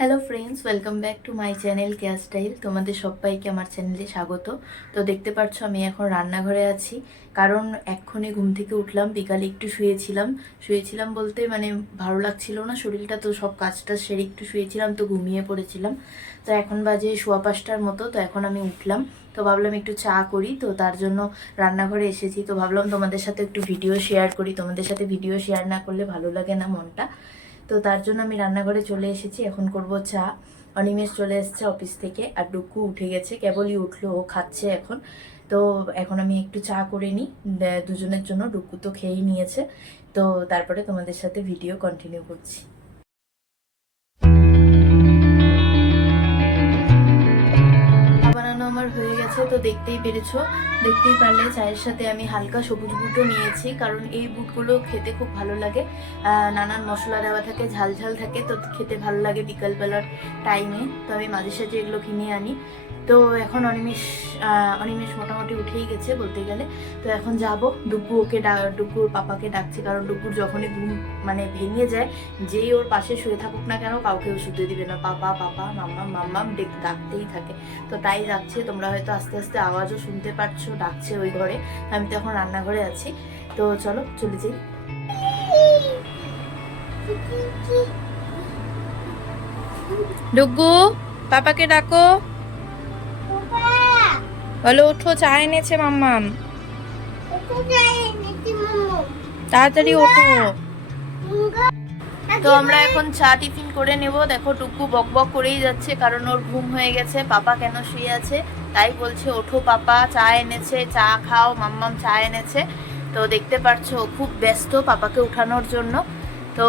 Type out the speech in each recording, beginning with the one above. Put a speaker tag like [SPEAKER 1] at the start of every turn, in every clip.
[SPEAKER 1] Hello friends welcome back to my channel care style তোমাদের সবাইকে আমার চ্যানেলে স্বাগত। তো দেখতে পাচ্ছ আমি এখন রান্নাঘরে আছি। কারণ এক্ষুনি ঘুম থেকে উঠলাম, বিকালে একটু শুয়েছিলাম। শুয়েছিলাম বলতে মানে ভালো লাগছিল না, শরীরটা তো সব কাজটা সেরে একটু শুয়েছিলাম, তো ঘুমিয়ে পড়েছিলাম। তো এখন বাজে সোয়া পাঁচটার মতো, তো এখন আমি উঠলাম। তো ভাবলাম একটু চা করি, তো তার জন্য রান্নাঘরে এসেছি। তো ভাবলাম তোমাদের সাথে একটু ভিডিও শেয়ার করি। তোমাদের সাথে ভিডিও শেয়ার না করলে ভালো লাগে না মনটা। তো তার জন্য আমি রান্নাঘরে চলে এসেছি। এখন করব চা। অনিমেষ চলে এসছে অফিস থেকে আর ডুকু উঠে গেছে। কেবলই উঠল, ও খাচ্ছে এখন। তো এখন আমি একটু চা করে নিই। দুজনের জন্য ডুকু তো খেয়েই নিয়েছে। তো তারপরে তোমাদের সাথে ভিডিও কন্টিনিউ করছি। দেখতেই পেরেছ। দেখতেই পারলে চায়ের সাথে আমি হালকা সবুজ বুটও নিয়েছি, কারণ এই বুটগুলো খেতে খুব ভালো লাগে। নানান মশলা দেওয়া থাকে, ঝাল ঝাল থাকে, তো খেতে ভালো লাগে বিকালবেলার টাইমে তো আমি মাঝে সাঝে এগুলো কিনে আনি। তো এখন অনিমেষ অনিমেষ মোটামুটি উঠেই গেছে বলতে গেলে। তো এখন যাব। ডুব্বু ওকে ডুব্বুর পাপাকে ডাকছে, কারণ ডুব্বুর যখনই ঘুম মানে ভেঙে যায়, যেই ওর পাশে শুয়ে থাকুক না কেন কাউকেও শুতে দিবে না। পাপা পাপা, মাম্মা মাম্মাম ডেক ডাকতেই থাকে। তো তাই ডাকছে তোমরা হয়তো আস্তে আস্তে আওয়াজও শুনতে পারছ, ডাকছে ওই ঘরে। আমি তো এখন রান্নাঘরে আছি। তো চলো, চলে যাই। ডুগু পাপাকে ডাকো। বলো ওঠো চা এনেছে মাম্মাম। তাড়াতাড়ি ওঠো তো আমরা এখন চা টিফিন করে নেব। দেখো, টুকু বক বক করেই যাচ্ছে, কারণ ওর ঘুম হয়ে গেছে। পাপা কেন শুয়ে আছে? তাই বলছে, ওঠো পাপা, চা এনেছে, চা খাও। মাম্মাম চা এনেছে। তো দেখতে পারছ, ও খুব ব্যস্ত পাপাকে উঠানোর জন্য। তো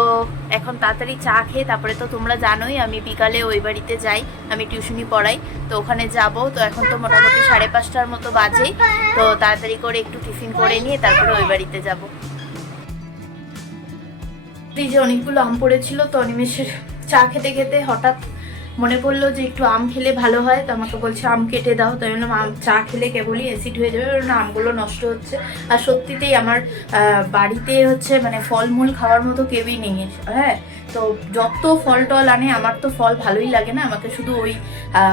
[SPEAKER 1] এখন তাড়াতাড়ি চা খেয়ে তারপরে তো তোমরা জানোই, আমি বিকালে ওই বাড়িতে যাই, আমি টিউশনি পড়াই, তো ওখানে যাব। তো এখন তো মোটামুটি সাড়ে পাঁচটার মতো বাজে, তো তাড়াতাড়ি করে একটু টিফিন করে নিয়ে তারপরে ওই বাড়িতে যাব। যে অনেকগুলো আম পড়েছিল, তো অনিমেষের চা খেতে খেতে হঠাৎ মনে পড়ল যে একটু আম খেলে ভালো হয়, তো আমাকে বলছে, আম কেটে দাও। তাই বললাম আম, চা খেলে কেবলই অ্যাসিড হয়ে যাবে না আমগুলো নষ্ট হচ্ছে। আর সত্যিতেই আমার বাড়িতে হচ্ছে মানে ফলমূল খাওয়ার মতো কেউই নেই হ্যাঁ? তো যত ফল টল আনে, আমার তো ফল ভালোই লাগে না। আমাকে শুধু ওই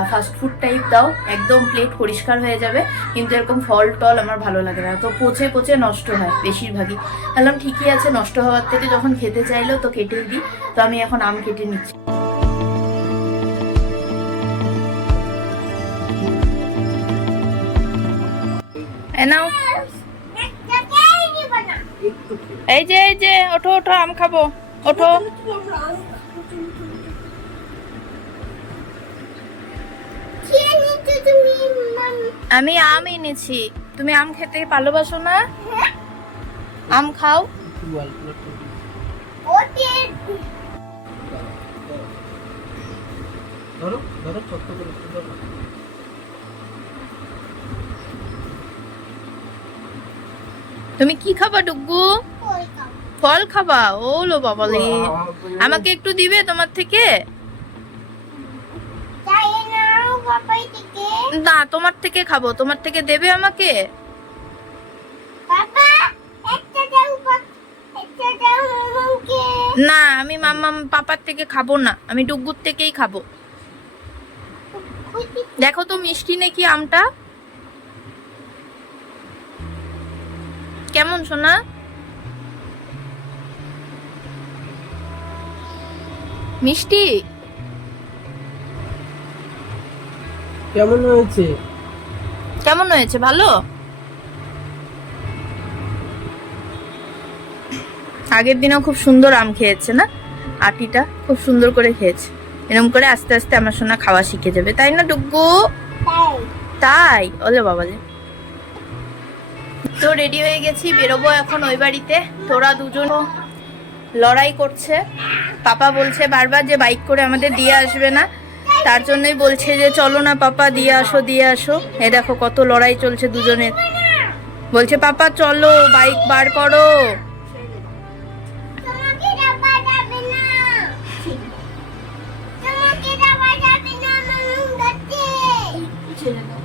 [SPEAKER 1] ফাস্ট ফুড টাইপ দাও, একদম প্লেট পরিষ্কার হয়ে যাবে। কিন্তু এরকম ফল টল আমার ভালো লাগে না। তো পচে পচে নষ্ট হয় বেশিরভাগই। বললাম, ঠিকই আছে, নষ্ট হওয়ার থেকে যখন খেতে চাইলো তো কেটেই দিই। তো আমি এখন আম কেটে নিচ্ছি। নাও। এই যে এই যে, ওঠো ওঠো, আম খাব। ওঠো। আমি আম এনেছি। তুমি আম খেতে ভালোবাসো না? আম খাও।
[SPEAKER 2] ধরো ধরো, ছোট্ট করে একটু ধরো
[SPEAKER 1] তুমি কি খাবা ডুগু? ফল খাবা? ও লো বাবালে। আমাকে একটু দিবে তোমার থেকে? না তোমার থেকে খাব। তোমার থেকে দেবে আমাকে? না আমি মাম্মা পাপার থেকে খাব না। আমি ডুগুর থেকেই খাব। দেখো তো মিষ্টি নাকি আমটা? কেমন সোনা? মিষ্টি?
[SPEAKER 2] কেমন হয়েছে?
[SPEAKER 1] কেমন হয়েছে? ভালো? আগের দিনও খুব সুন্দর আম খেয়েছে না? আটিটা খুব সুন্দর করে খেয়েছে। এরকম করে আস্তে আস্তে আমার সোনা খাওয়া শিখে যাবে। তাই না ডুগ্গু তাই? ওলে বাবালে। তো রেডি হয়ে গেছি বেরোবো এখন ওই বাড়িতে। তোরা দুজন লড়াই করছে। পাপা বলছে বারবার যে বাইক করে আমাদের দিয়ে আসবে না। তার জন্যই বলছে যে চলো না পাপা দিয়ে আসো দিয়ে আসো। এ দেখো কত লড়াই চলছে দুজনের। বলছে পাপা চলো বাইক বার করো। তো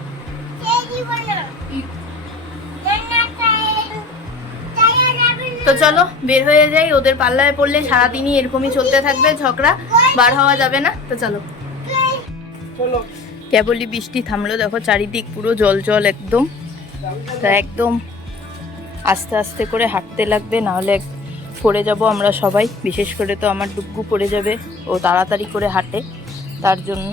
[SPEAKER 1] তো চলো বের হয়ে যাই ওদের পাল্লায় পড়লে সারাদিনই এরকমই চলতে থাকবে ঝগড়া বার হওয়া যাবে না তো চলো।
[SPEAKER 2] চলো।
[SPEAKER 1] কেবলই বৃষ্টি থামলো দেখো চারিদিক পুরো জল জল একদম। তা একদম আস্তে আস্তে করে হাঁটতে লাগবে নাহলে পড়ে যাব আমরা সবাই। বিশেষ করে তো আমার ডুগ্গু পড়ে যাবে ও তাড়াতাড়ি করে হাঁটে তার জন্য।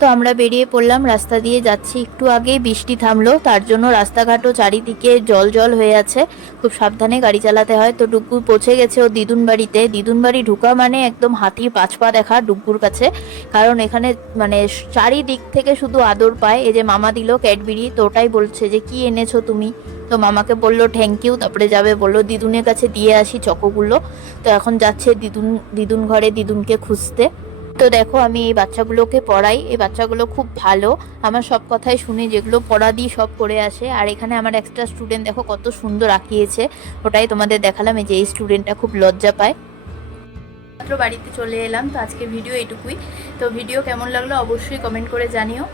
[SPEAKER 1] তো আমরা বেরিয়ে পড়লাম, রাস্তা দিয়ে যাচ্ছি। একটু আগেই বৃষ্টি থামলো, তার জন্য রাস্তাঘাটও চারিদিকে জল জল হয়ে আছে। খুব সাবধানে গাড়ি চালাতে হয়। তো ডুগ্গু পৌঁছে গেছে ও দিদুন বাড়িতে। দিদুন বাড়ি ঢুকা মানে একদম হাতির পাঁচ পা দেখা ডুগ্গুর কাছে। কারণ এখানে মানে চারিদিক থেকে শুধু আদর পায়। এই যে মামা দিল ক্যাডবেরি, তো ওটাই বলছে যে, কি এনেছো তুমি? তো মামাকে বলল থ্যাংক ইউ তারপরে যাবে। বলল, দিদুনের কাছে দিয়ে আসি চকোগুলো। তো এখন যাচ্ছে দিদুন দিদুন ঘরে দিদুনকে খুঁজতে। তো দেখো, আমি এই বাচ্চাগুলোকে পড়াই। এই বাচ্চাগুলো খুব ভালো। আমার সব কথাই শুনে, যেগুলো পড়া দিই সব করে আসে। আর এখানে আমার একটা স্টুডেন্ট দেখো, কত সুন্দর আঁকিয়েছে। ওটাই তোমাদের দেখালাম, এই যে এই স্টুডেন্টটা খুব লজ্জা পায়। মাত্র বাড়িতে চলে এলাম, তো আজকে ভিডিও এটুকুই তো ভিডিও কেমন লাগল অবশ্যই কমেন্ট করে জানিও।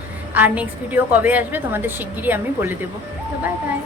[SPEAKER 1] আর নেক্সট ভিডিও কবে আসবে, তোমাদের শিগগিরই আমি বলে দেবো। তো বাই বাই